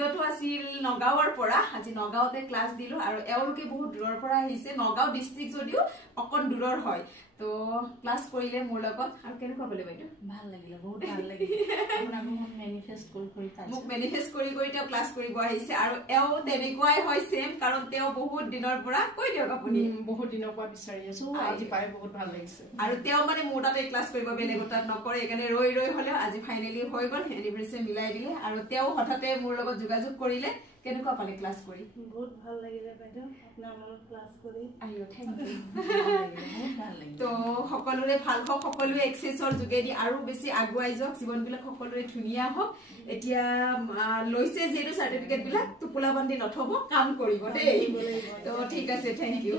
ভিডিঅ'টো আছিল নগাঁৱৰ পৰা আজি নগাঁৱতে ক্লাছ দিলো আৰু এওঁলোকে বহুত দূৰৰ পৰা আহিছে নগাঁও ডিস্ট্ৰিক্ট যদিও অকন দূৰৰ হয় তো ক্লাছ কৰিলে মোৰ লগত আৰু কেনেকুৱা বলে বাইদেউ ভাল লাগিলে বহুত ভাল লাগিলে আপোনাক মোক মেনিফেষ্ট কৰি পাইছে মোক মেনিফেষ্ট কৰি তেওঁ ক্লাছ কৰিব আহিছে আৰু এও তেনেকুৱাই হয় সেম কাৰণ তেওঁ বহুত দিনৰ পৰা কৈ দিয়ক আপুনি বহুত দিনৰ পৰা বিচাৰি আছো আজি পাই বহুত ভাল লাগিছে আৰু তেওঁ মানে মোৰ তাতে ক্লাছ কৰিব বেলেগ তাত নকৰে একানে ৰৈ হলেও আজি ফাইনালি হৈ গল এনিভাৰ্সাৰী মিলাই দিলে আৰু তেওঁ হঠাতে মোৰ লগত যোগাযোগ কৰিলে কেনেকুৱা পালে ক্লাছ কৰি বহুত ভাল লাগিলে বাইদেউ আপোনাৰ লগত ক্লাছ কৰি আইও থ্যাংক ইউ তো সকলোৰে ভাল হওক সকলোৱে এক্সেছৰ যোগেদি আৰু বেছি আগুৱাই যাওক জীৱনবিলাক সকলোৰে ধুনীয়া হওক এতিয়া লৈছে যেটো সাৰ্টিফিকেট বিলাক টোপোলা বান্ধি নথব কাম কৰিব দেই তো ঠিক আছে থ্যাংক ইউ